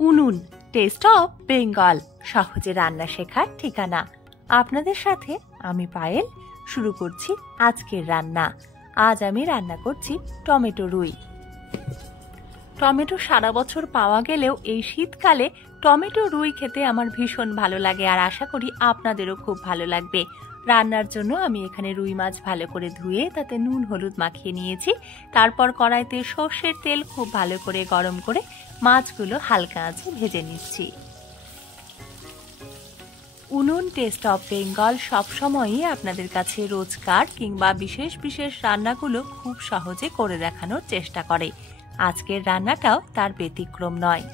উনুন test of Bengal, সহজে রান্না শেখার ঠিকানা। আপনাদের সাথে আমি পায়েল। শুরু করছি আজকের রান্না। আজ আমি রান্না করছি টমেটো রুই। টমেটো সারা বছর পাওয়া গেলেও এই শীতকালে টমেটো রুই খেতে আমার ভীষণ ভালো লাগে, আর আশা করি আপনাদেরও খুব ভালো লাগবে। রান্নার জন্য আমি এখানে রুই মাছ ভালো করে ধুয়ে তাতে নুন হলুদ মাখিয়ে নিয়েছি। তারপর কড়াইতে সর্ষের তেল খুব ভালো করে গরম করে মাছগুলো হালকা আঁচে ভেজে নিচ্ছি। উনুন টেস্ট অফ বেঙ্গল সবসময়ই আপনাদের কাছে রোজকার কিংবা বিশেষ বিশেষ রান্নাগুলো খুব সহজে করে দেখানোর চেষ্টা করে। আজকের রান্নাটাও তার ব্যতিক্রম নয়।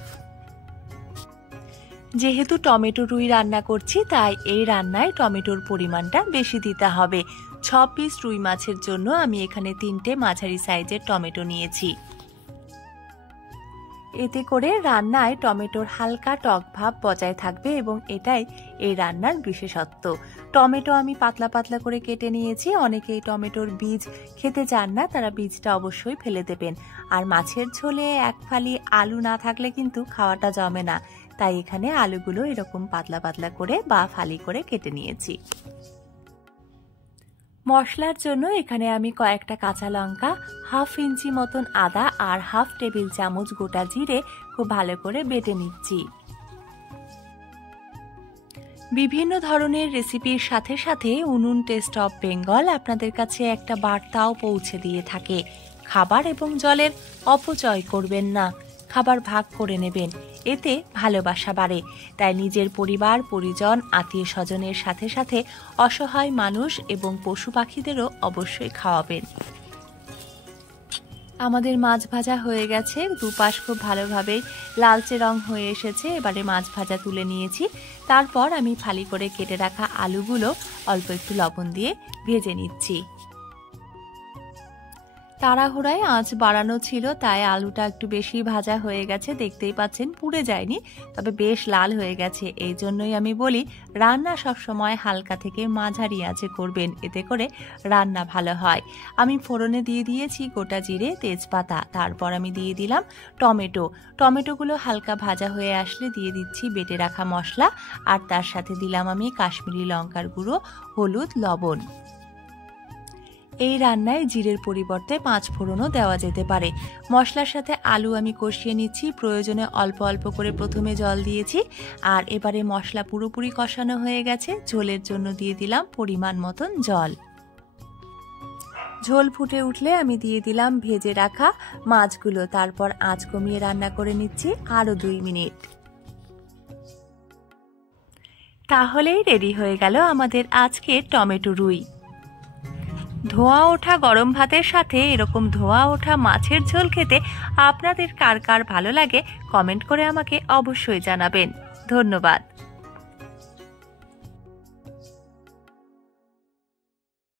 যেহেতু টমেটো রুই রান্না করছি, তাই এই রান্নায় টমেটোর পরিমাণটা বেশি দিতে হবে। 6 পিস রুই মাছের জন্য আমি এখানে 3টে মাঝারি সাইজের টমেটো নিয়েছি। এতে করে রান্নায় টমেটোর হালকা টক ভাব বজায় থাকবে এবং এটাই এই রান্নার বিশেষত্ব। টমেটো আমি পাতলা পাতলা করে কেটে নিয়েছি। অনেকেই টমেটোর বীজ খেতে চান না, তারা বীজটা অবশ্যই ফেলে দেবেন। আর মাছের ঝোলে এক ফালি আলু না থাকলে কিন্তু খাওয়াটা জমে না, তাই এখানে আলুগুলো এরকম পাতলা পাতলা করে বা ফালি করে কেটে নিয়েছি। মশলার জন্য এখানে আমি কয়েকটা কাঁচা লঙ্কা, 1/2 ইঞ্চি মতন আদা আর 1/2 টেবিল চামচ গোটা জিরে খুব ভালো করে বেটে নিচ্ছি। বিভিন্ন ধরনের রেসিপির সাথে সাথে উনুন টেস্ট অফ বেঙ্গল আপনাদের কাছে একটা বার্তাও পৌঁছে দিয়ে থাকে। খাবার এবং জলের অপচয় করবেন না, খাবার ভাগ করে নেবেন, এতে ভালোবাসা বাড়ে। তাই নিজের পরিবার পরিজন আত্মীয় স্বজনের সাথে সাথে অসহায় মানুষ এবং পশু পাখিদেরও অবশ্যই খাওয়াবেন। আমাদের মাছ ভাজা হয়ে গেছে, দুপাশ খুব ভালোভাবে লালচে রং হয়ে এসেছে। এবারে মাছ ভাজা তুলে নিয়েছি। তারপর আমি ফালি করে কেটে রাখা আলুগুলো অল্প একটু লবণ দিয়ে ভেজে নিচ্ছি। তাড়াহুড়ায় আঁচ বাড়ানো ছিল, তাই আলুটা একটু বেশি ভাজা হয়ে গেছে। দেখতেই পাচ্ছেন পুড়ে যায়নি, তবে বেশ লাল হয়ে গেছে। এই জন্যই আমি বলি রান্না সবসময় হালকা থেকে মাঝারি আঁচে করবেন, এতে করে রান্না ভালো হয়। আমি ফোড়নে দিয়ে দিয়েছি গোটা জিরে তেজপাতা। তারপর আমি দিয়ে দিলাম টমেটোগুলো হালকা ভাজা হয়ে আসলে দিয়ে দিচ্ছি বেটে রাখা মশলা, আর তার সাথে দিলাম আমি কাশ্মীরি লঙ্কার গুঁড়ো, হলুদ, লবণ। এই রান্নায় জিরের পরিবর্তে 5 ফোড়নও দেওয়া যেতে পারে। মশলার সাথে আলু আমি কষিয়ে নিচ্ছি। প্রয়োজনে অল্প অল্প করে প্রথমে জল দিয়েছি, আর এবারে মশলা পুরোপুরি কষানো হয়ে গেছে। ঝোলের জন্য দিয়ে দিলাম পরিমাণ মতন জল। ঝোল ফুটে উঠলে আমি দিয়ে দিলাম ভেজে রাখা মাছগুলো। তারপর আঁচ কমিয়ে রান্না করে নিচ্ছি আরো 2 মিনিট। তাহলেই রেডি হয়ে গেল আমাদের আজকের টমেটো রুই। ধোঁয়া ওঠা গরম ভাতের সাথে এরকম ধোঁয়া ওঠা মাছের ঝোল খেতে আপনাদের কার কার ভালো লাগে কমেন্ট করে আমাকে অবশ্যই জানাবেন। ধন্যবাদ।